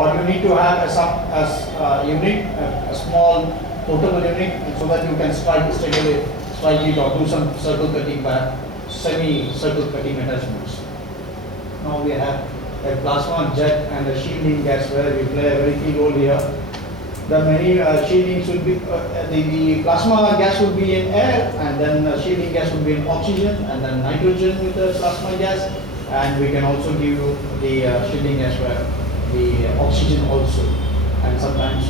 or you need to have a unit, a small portable unit, so that you can strike it or do some circle cutting by semi-circle cutting attachments. Now we have a plasma jet and a shielding gas where we play a very key role here. The many shieldings would be, the plasma gas would be in air, and then shielding gas would be in oxygen, and then nitrogen with the plasma gas, and we can also give you the shielding gas where the oxygen also, and sometimes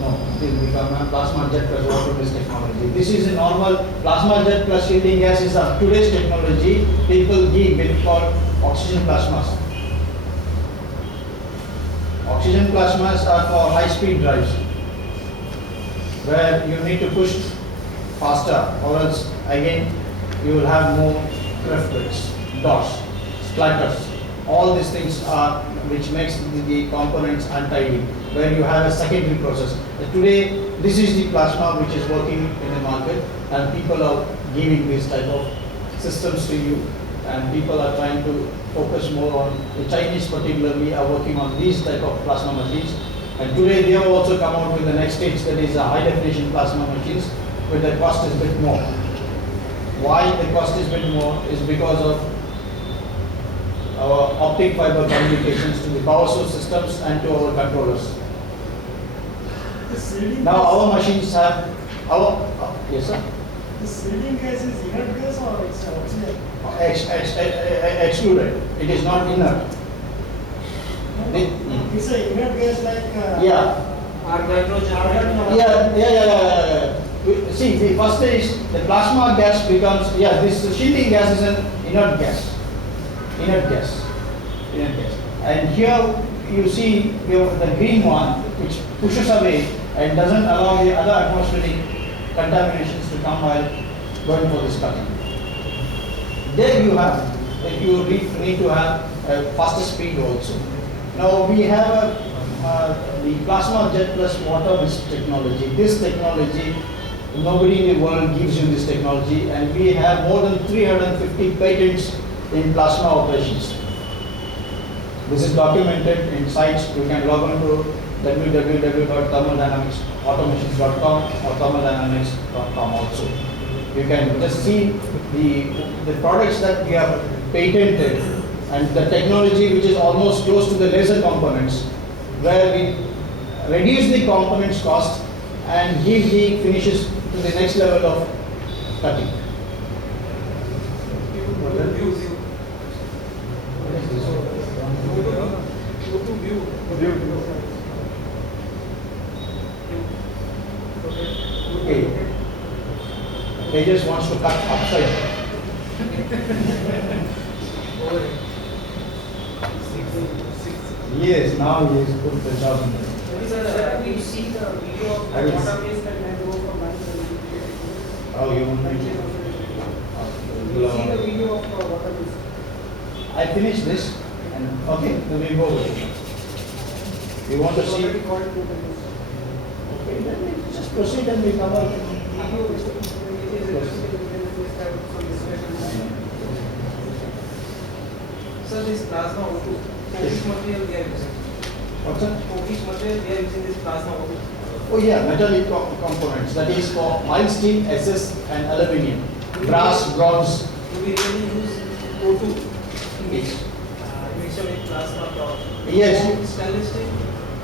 no, it will become a plasma jet plus water-based technology. This is a normal plasma jet plus shielding gas is today's technology. People give it called oxygen plasmas. Oxygen plasmas are for high-speed drives, where you need to push faster, or else again you will have more clefts, dots, splatters. All these things are which makes the components untidy, where you have a secondary process. Today, this is the plasma which is working in the market, and people are giving this type of systems to you, and people are trying to focus more on, the Chinese particularly are working on these type of plasma machines, and today they have also come out with the next stage, that is a high definition plasma machines, where the cost is a bit more. Why the cost is a bit more is because of our optic fiber communications to the power source systems and to our controllers. Now our machines have our yes sir. The shielding gas is inert gas or it's oxygen? Excluded. It is not inert. It's a inert gas like yeah. Argon. Yeah. See, the first stage, the plasma gas becomes, this shielding gas is an inert gas. Inert gas. And here you see the green one, which pushes away and doesn't allow the other atmospheric contaminations to come while going for this cutting. There you have, you need to have a faster speed also. Now we have the plasma jet plus water-based technology. This technology, nobody in the world gives you this technology, and we have more than 350 patents in plasma operations. This is documented in sites. You can log on to www.thermodynamicsautomations.com or thermodynamics.com also. You can just see the products that we have patented and the technology which is almost close to the laser components, where we reduce the components cost and give the finishes to the next level of cutting. Okay. Tejas wants to cut upside. Yes, now he has put the job in there. We see the video of water-based and go for manual. Oh, you want me to? We see the video of water-based. I finished this, and okay, then we go with it. You want to see? Okay, then we just proceed and we come out. So this plasma O2, for which material we are using? What's that? For which material we are using this plasma O2? Oh yeah, metallic components. That is for mild steel, SS, and aluminium. Brass, bronze. Do we really use O2 in Yes. mixture with plasma or Yes. stainless steel?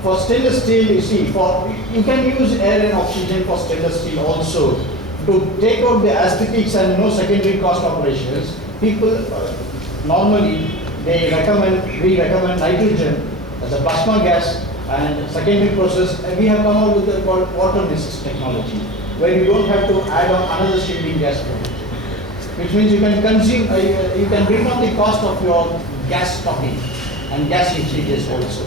For stainless steel, you see, you can use air and oxygen for stainless steel also. To take out the aesthetics and no secondary cost operations, people normally we recommend nitrogen as a plasma gas, and secondary process, and we have come out with the called water-based technology, where you don't have to add on another shielding gas for it. Which means you can consume, you can bring down the cost of your gas stocking and gas leakages also.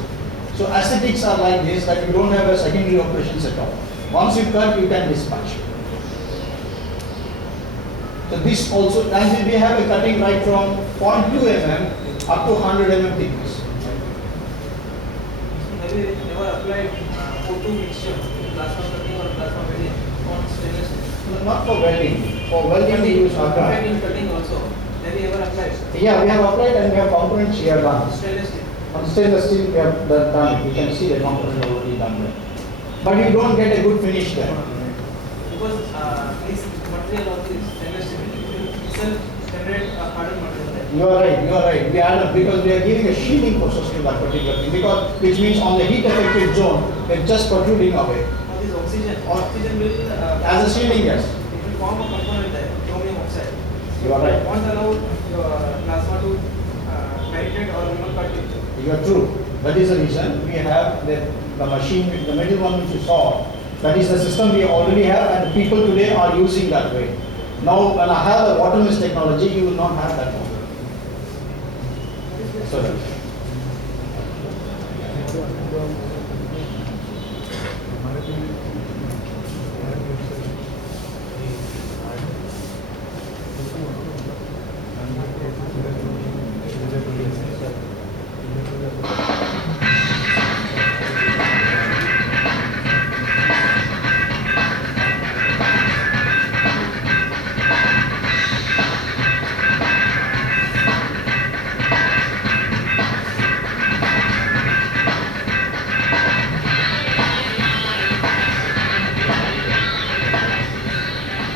So aesthetics are like this, that you don't have a secondary operations at all. Once you cut, you can dispatch. So this also, and we have a cutting right from 0.2 mm up to 100 mm thickness. Have you never applied O2 mixture in plasma cutting or plasma welding on stainless steel? Not for welding. For welding we use Applied argon. in cutting also. Have you ever applied? Yeah, we have applied and we have components here done. Stainless steel. On stainless steel, we have done it. You can see the component already done there. But you don't get a good finish there. Because this material of this stainless steel itself generate a hardened material there. You are right, you are right. We are because we are giving a shielding process to that particular thing, because which means on the heat affected zone, they're just protruding away. Now this oxygen will As a shielding gas. it will form a component there, chromium oxide. You are right. Won't allow your plasma to penetrate or even cut it. You are true. That is the reason we have the machine, the middle one which you saw. That is the system we already have, and people today are using that way. Now, when I have a water mist technology, you will not have that one. So,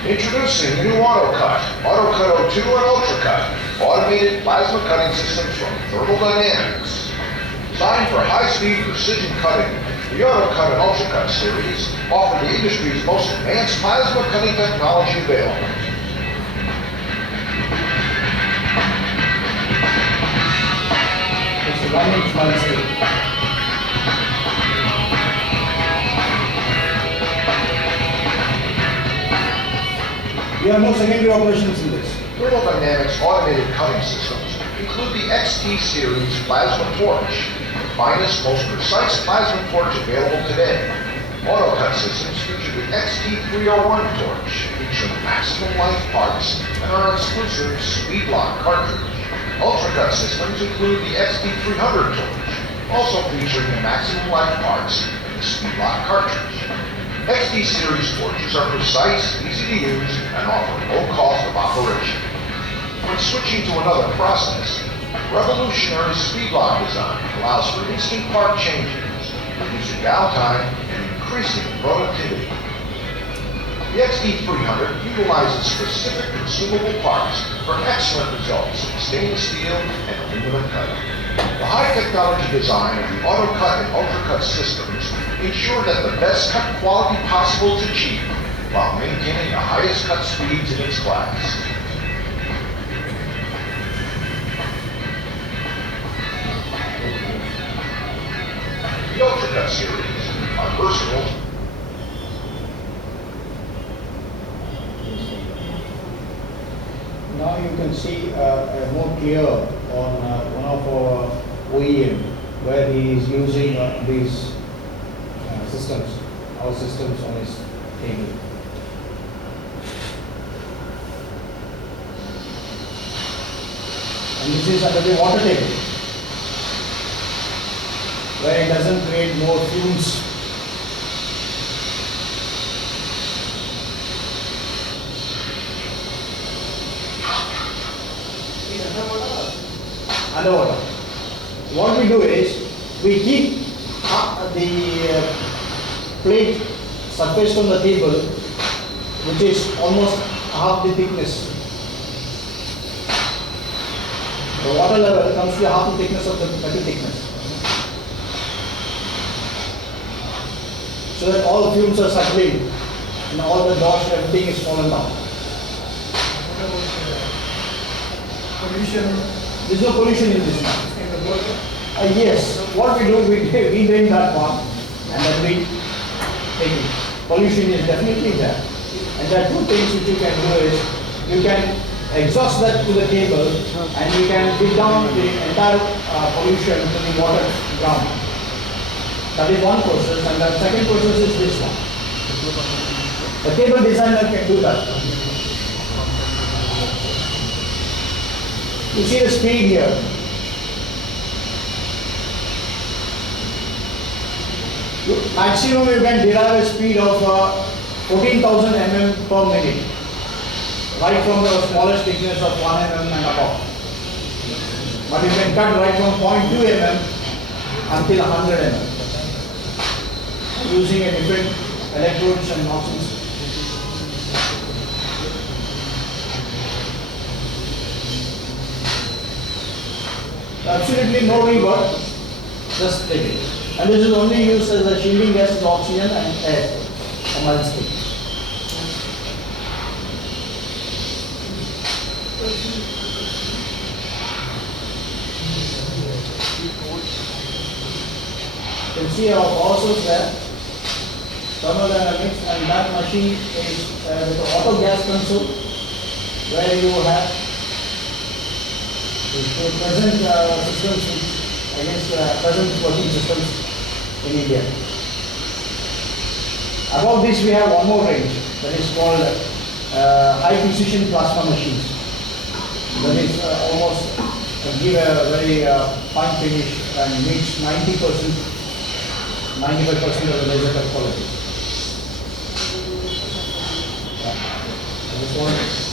Introducing the new AutoCut 02 and UltraCut, automated plasma cutting systems from Thermodynamics. Designed for high-speed precision cutting, the AutoCut and UltraCut series offer the industry's most advanced plasma cutting technology available. it's a 1-inch multi-scale. We have no secondary operations in this. Thermodynamics automated cutting systems include the XT series plasma torch, the finest, most precise plasma torch available today. AutoCut systems feature the XT301 torch, featuring maximum life parts and our exclusive speed lock cartridge. UltraCut systems include the XT300 torch, also featuring the maximum life parts and the speed lock cartridge. XT series torches are precise, easy to use, and offer low cost of operation. When switching to another process, revolutionary speed lock design allows for instant part changes, reducing downtime and increasing productivity. The XT300 utilizes specific consumable parts for excellent results in stainless steel and aluminum cutting. The high technology design of the AutoCut and UltraCut systems ensure that the best cut quality possible is achieved while maintaining the highest cut speeds in its class. The UltraCut series are versatile. Now you can see more clear on one of our OEM where he is using these systems, our systems on his table. And this is under the water table, where it doesn't create more fumes. Underwater. What we do is we keep the plate surface on the table, which is almost half the thickness. The water level comes to half the thickness of the metal thickness, so that all the fumes are circulating and all the dots, everything is fallen down. Pollution There is no pollution in this now. in the water. Yes, what we do, we drain that one and then we take it. Pollution is definitely there. And there are two things which you can do is, you can exhaust that to the table and you can dig down the entire pollution to the water ground. That is one process, and the second process is this one. The table designer can do that. You see the speed here. Maximum you can derive a speed of 14,000 mm per minute, right from the smallest thickness of 1 mm and above. But you can cut right from 0.2 mm until 100 mm using a different electrodes and nozzles. Absolutely no rework, just take it. And this is only used as a shielding gas is oxygen and air, a mild stick. You can see our power source there, thermodynamics, and that machine is with the auto gas console, where you have the present systems against present working systems in India. Above this we have one more range that is called high precision plasma machines. That is almost give a very fine finish and meets 90%, 95% of the laser cut quality.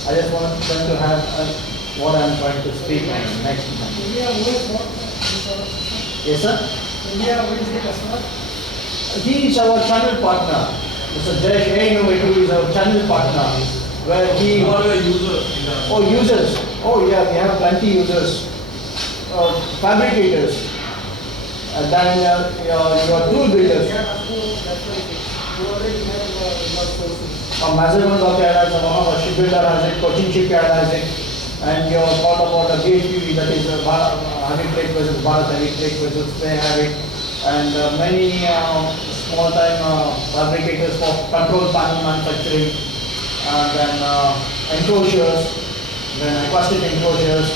I just want them to have what I am trying to speak on next time. India, who is what? This sort of system? Yes, sir. India, who is the customer? He is our channel partner. Mr. Jayesh A. is our channel partner. Where he. Who are the users? Oh, users. Oh, yeah, we have plenty users. Fabricators. And then your tool builders. Measurement of yard has one of a shipbuilder has it, Cochin shipyard has it, and you thought about the BHP, that is heavy freight vessels, Bharat heavy freight vessels, they have it, and many small time fabricators for control panel manufacturing, and then enclosures, then acoustic enclosures,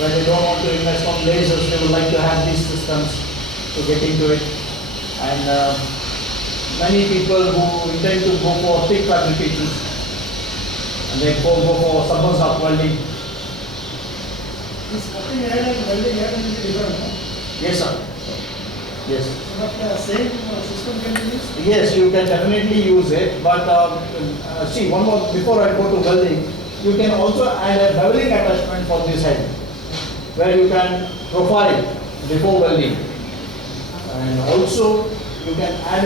when they don't want to invest on lasers, they would like to have these systems to get into it, and many people who intend to go for thick fabrications and they go for submerged arc welding. This cutting head and welding head will be different, no? Yes, sir. Yes. But the same system can be used? Yes, you can definitely use it, but see, one more, before I go to welding, you can also add a beveling attachment for this head, where you can profile before welding. And also, you can add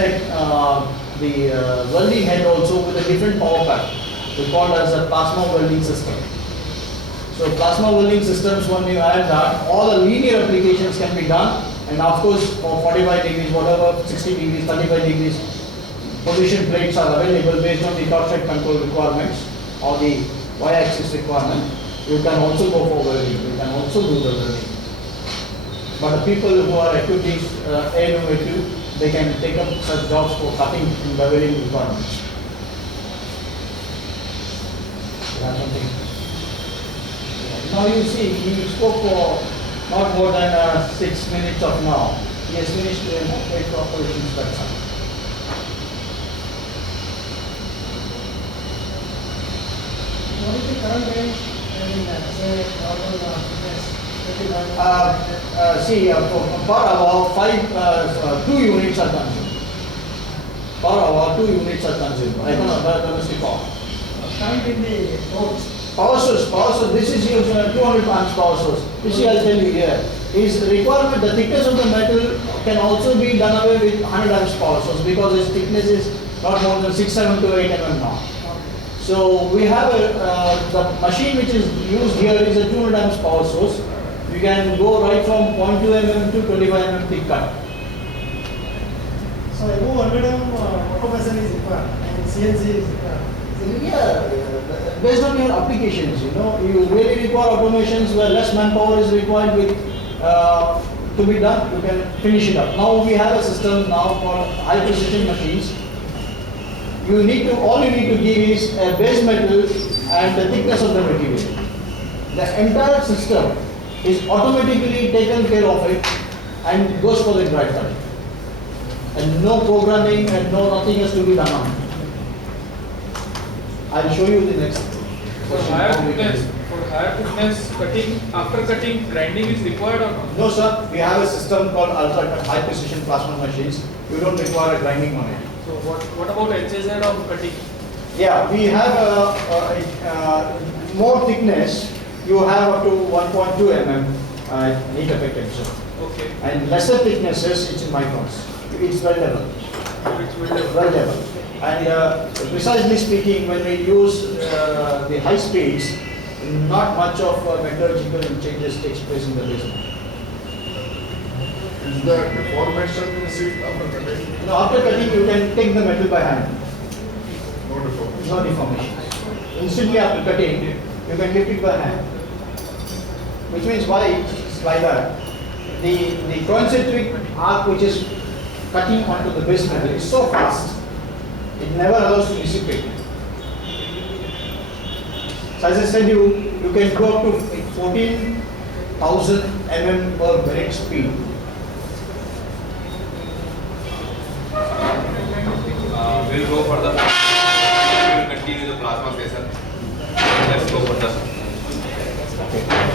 the welding head also with a different power pack. We call it as a plasma welding system. So plasma welding systems, when you add that, all the linear applications can be done, and of course for 45 degrees, whatever, 60 degrees, 35 degrees, position plates are available based on the torsion control requirements or the y-axis requirement. You can also go for welding. You can also do the welding. But the people who are activities innovative, they can take up such jobs for cutting and beveling requirements. You have something. Now you see, he spoke for not more than 6 minutes of now. He has finished 8 operations that time. What is the current range? I mean, say, normal fitness, 35. See, per hour, 2 units are consumed. Per hour, 2 units are consumed. I don't know, domestic power. Current in the roads. Power source, this is used 200 amps power source. You see, I'll tell you here. Is requirement, the thickness of the metal can also be done away with 100 amps power source because its thickness is not more than 6, 7 to 8 mm now. So we have the machine which is used here is a 200 amps power source. You can go right from 0.2 mm to 25 mm thick cut. So above 100 automation is required and CNC is required. Yeah, based on your applications, you know, you really require automations where less manpower is required with to be done. You can finish it up. Now we have a system now for high precision machines. All you need to give is a base metal and the thickness of the material. The entire system is automatically taken care of it and goes for the dry cutting. And no programming and nothing has to be done on it. I'll show you the next. For higher thickness cutting, after cutting, grinding is required or not? No, sir. We have a system called high precision plasma machines. You don't require a grinding on it. So what about HZ of cutting? Yeah, we have more thickness. You have up to 1.2 mm heat effective. Okay. And lesser thicknesses, it's in microns. It's weldable. Weldable. And precisely speaking, when we use the high speeds, not much of metallurgical changes takes place in the basement. Is the deformation is it after cutting? Now, after cutting, you can take the metal by hand. No deformation. No deformation. Instantly after cutting, you can lift it by hand. Which means why it's like that. The concentric arc which is cutting onto the base metal is so fast, it never allows to dissipate. So as I said, you can go up to 14,000 mm per minute speed. We'll go for the. We'll continue the plasma session. Let's go for the. Okay.